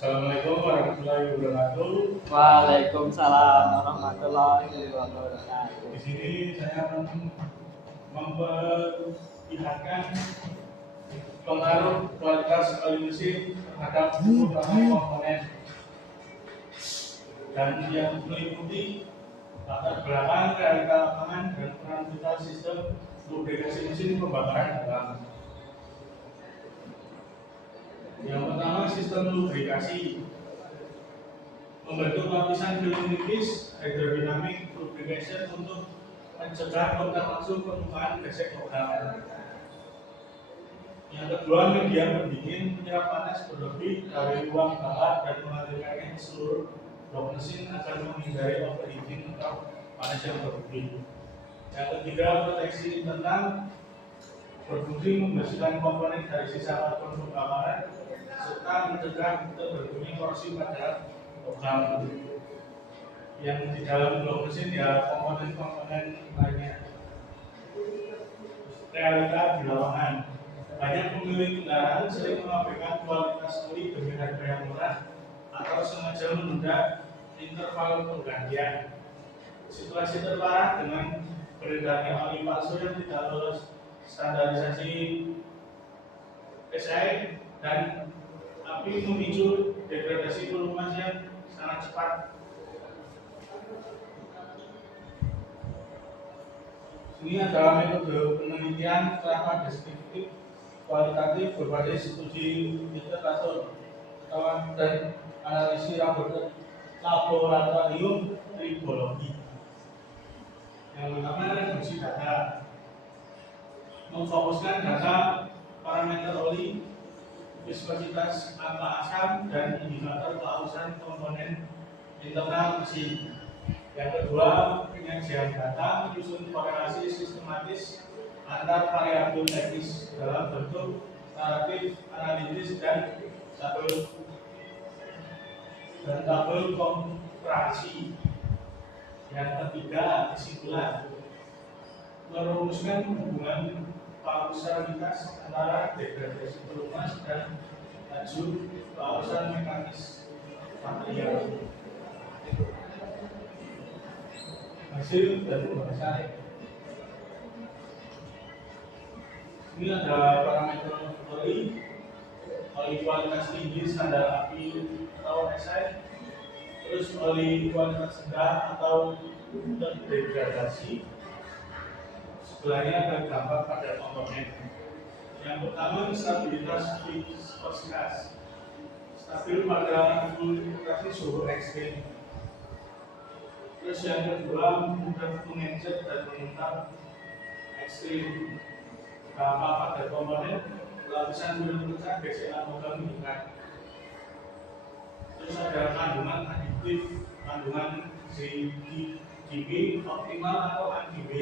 Assalamualaikum warahmatullahi wabarakatuh. Waalaikumsalam warahmatullahi wabarakatuh. Di sini saya akan memperlihatkan pengaruh kualitas oli mesin terhadap beberapa komponen dan yang meliputi latar belakang realita lapangan dan peran vital sistem lubrikasi mesin pembakaran dalam. Yang pertama, sistem lubrikasi membentuk lapisan film nipis hydrodynamic lubrication untuk mencegah kontak langsung permukaan gesek organ. Yang kedua, media pendingin menyerap panas berlebih dari ruang bawah dan mengalirkannya ke seluruh blok mesin agar menghindari overheating atau panas yang berlebih. Yang ketiga, proteksi internal berfungsi membersihkan komponen dari sisa karbon pembakaran serta mencegah terbentuknya korrosi pada organ. Yang di dalam blok mesin ya komponen-komponen lainnya. Realita di lapangan, banyak pemilik kendaraan sering mengabaikan kualitas oli demi harga yang murah atau sengaja menunda interval penggantian. Situasi terparah dengan beredarnya oli palsu yang tidak lolos standarisasi SI dan api memicu degradasi volume yang sangat cepat. Ini adalah metode penelitian secara deskriptif kualitatif berbasis uji literatur dan analisis laboratorium tribologi. Yang pertama, reduksi data, memfokuskan data parameter oli, viskositas angka asam, dan indikator kelausan komponen internal mesin. Yang kedua, penyajian data menyusun korelasi sistematis antar variabel teknis dalam bentuk naratif, analitis, dan tabel komparasi. Yang ketiga, kesimpulan, merumuskan hubungan kausalitas antara degradasi volume dan laju kelausan mekanis material. Hasil dari bahasa ini ada parameter oli kualitas tinggi standar api atau SI, terus oli kualitas rendah atau terdegradasi. Sebelahnya ada gambar pada komponen. Yang pertama, stabilitas viskositas, stabil pada fluidifikasi suhu ekstrim. Terus yang kedua, mudah mengecer dan mengental ekstrim. Dampak pada komponen, lapisan film pecah, gesekan organ meningkat. Terus ada kandungan aditif, kandungan ZDB optimal atau ADB,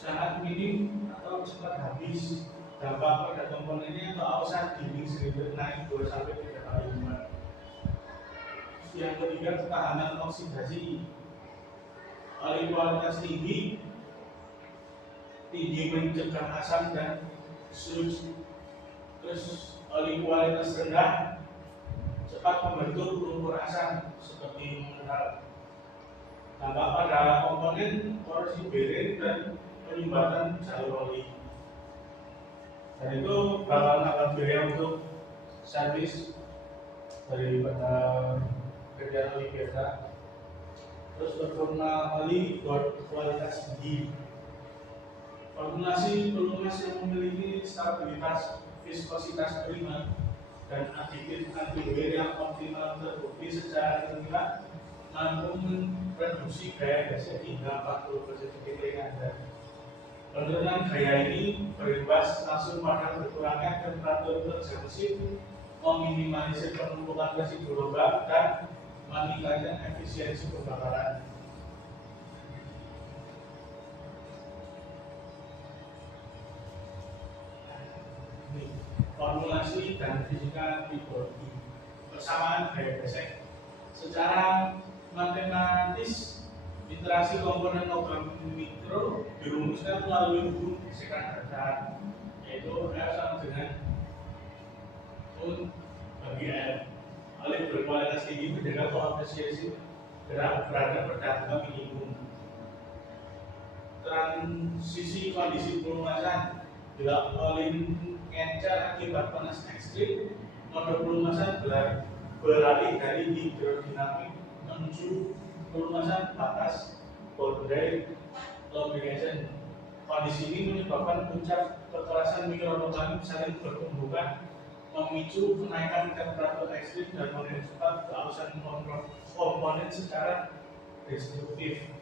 sangat minim atau cepat habis. Dampak pada komponennya atau ausat dinding silinder naik 2-3 kali lipat. Yang ketiga, ketahanan oksidasi, oli kualitas tinggi mencegah asam dan sludge. Terus oli kualitas rendah cepat membentuk lumpur asam seperti metal. Dampak pada komponen, korosi bearing dan pelembatan jalur oli. Dan itu bakal nambah biaya untuk servis daripada kerjaan oli biasa. Terus berformula oli kualitas tinggi, formulasi pelumas yang memiliki stabilitas viskositas prima dan aditif anti-wear yang optimal terbukti secara ilmiah mampu mereduksi gaya gesek hingga 40% ketika Anda. Penurunan gaya ini berimbas langsung pada berkurangnya temperatur kerja mesin, meminimalisir penumpukan residu logam, dan meningkatkan efisiensi pembakaran. Formulasi dan fisika tribologi, persamaan gaya gesek. Secara matematis, interaksi komponen logam mikro dirumuskan melalui hukum gesekan dasar, yaitu F sama dengan Un bagi L. berkualitas tinggi menjaga koefisiensi gerak berada pada angka minimum. Transisi kondisi pelumasan bila oli encer akibat panas ekstrim, mode pelumasan beralih dari hidrodinamik menuju pelumasan batas boundary lubrication. Kondisi ini menyebabkan puncak kekerasan mikroorganisme saling bertumbukan, memicu kenaikan temperatur ekstrim dan mempercepat keausan komponen secara destruktif.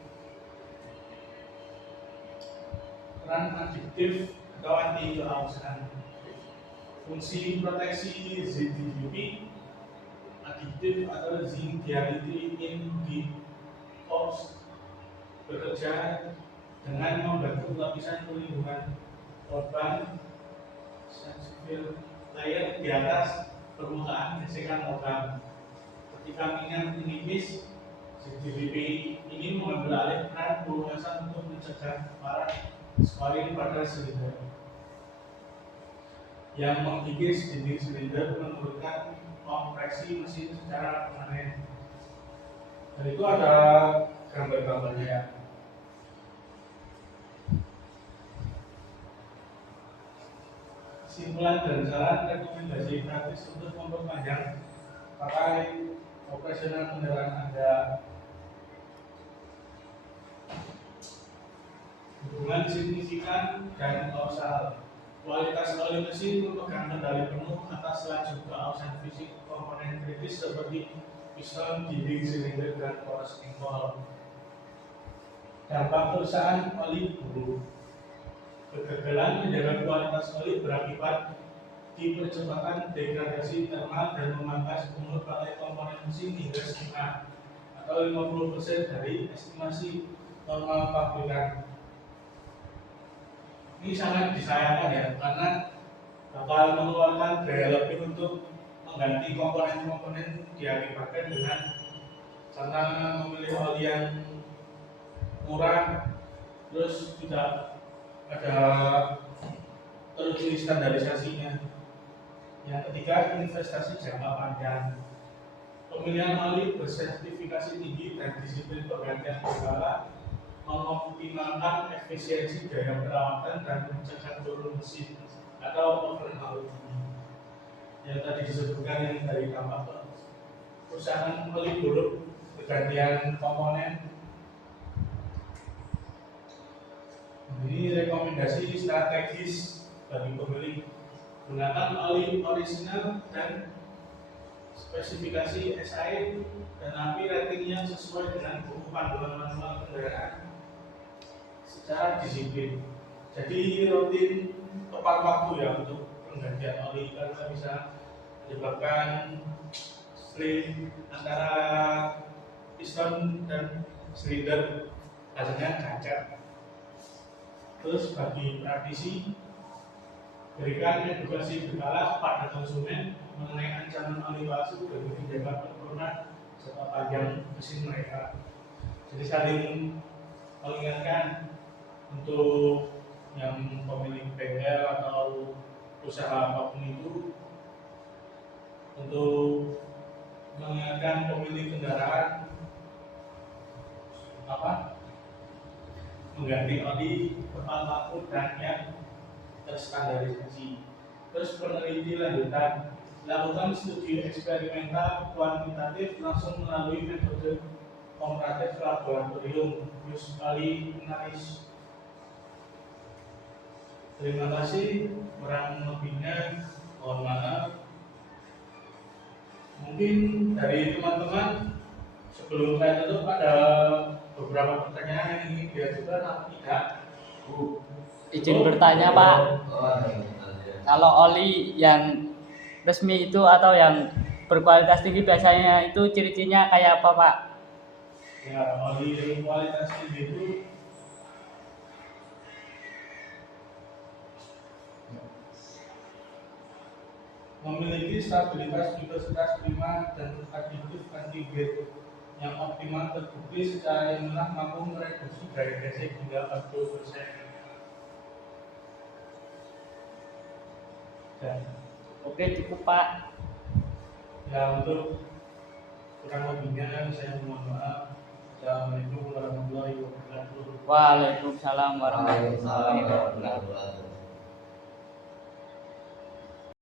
Peran adiktif atau anti keausan. Fungsi proteksi ZDUP adiktif atau zinc diality indicators bekerja dengan membentuk lapisan perlindungan korban sensitif layer di atas permukaan gesekan logam. Ketika minyak menipis, ZDUP ini mengambil alih peran pelumasan untuk mencegah parah sparring pada silinder yang mengikis dinding silinder menurunkan kompresi mesin secara permanen. Dan itu ada gambar-gambarnya ya. Kesimpulan dan saran rekomendasi praktis untuk memperpanjang pakai operasional kendaraan Anda. Hubungan signifikan dan kausal. Kualitas oli mesin memegang kendali penuh atas laju keausan fisik komponen kritis seperti piston, dinding silinder, dan poros engkol. Dampak perusahaan oli buruk. Kegagalan menjaga kualitas oli berakibat di percepatan degradasi thermal dan memangkas umur pakai komponen mesin hingga setengah atau 50% dari estimasi normal pabrikan. Ini sangat disayangkan ya, karena bakal mengeluarkan biaya lebih untuk mengganti komponen-komponen diakibatkan dengan karena memilih oli yang murah, terus tidak ada tertulis standarisasinya. Yang ketiga, investasi jangka panjang. Pemilihan oli bersertifikasi tinggi dan disiplin pergantian berkala mengoptimalkan efisiensi daya perawatan dan mencegah turun mesin atau overhaul. Yang tadi disebutkan yang dari dampak perusahaan oli buruk, pergantian komponen. Ini rekomendasi strategis bagi pembeli. Gunakan oli orisinal dan spesifikasi SAE dan API rating yang sesuai dengan buku panduan manual kendaraan secara disiplin. Jadi rutin tepat waktu ya untuk penggantian oli karena bisa menyebabkan slip antara piston dan silinder hasilnya cacat. Terus bagi praktisi, berikan edukasi berkala pada konsumen mengenai ancaman oli palsu dan menjaga performa serta panjang mesin mereka. Jadi saling mengingatkan untuk yang pemilik bengkel atau usaha apapun itu untuk mengingatkan pemilik kendaraan mengganti oli tepat waktu dan yang terstandarisasi. Terus peneliti lanjutan, lakukan studi eksperimental kuantitatif langsung melalui metode komparatif laboratorium use oli analysis. Terima kasih, kurang lebihnya mohon maaf. Mungkin dari teman-teman sebelum saya tutup ada beberapa pertanyaan yang ingin diajukan atau tidak? Izin bertanya Pak, kalau oli yang resmi itu atau yang berkualitas tinggi biasanya itu ciri-cirinya kayak apa Pak? Ya, oli yang kualitas tinggi itu memiliki stabilitas viscositas prima dan additif anti-wear yang optimal, terbukti secara ilmiah mampu mereduksi gaya gesek hingga 40%. Oke, cukup Pak. Ya, untuk kurang lebihnya saya mohon maaf. Assalamualaikum warahmatullahi wabarakatuh. Waalaikumsalam warahmatullahi wabarakatuh.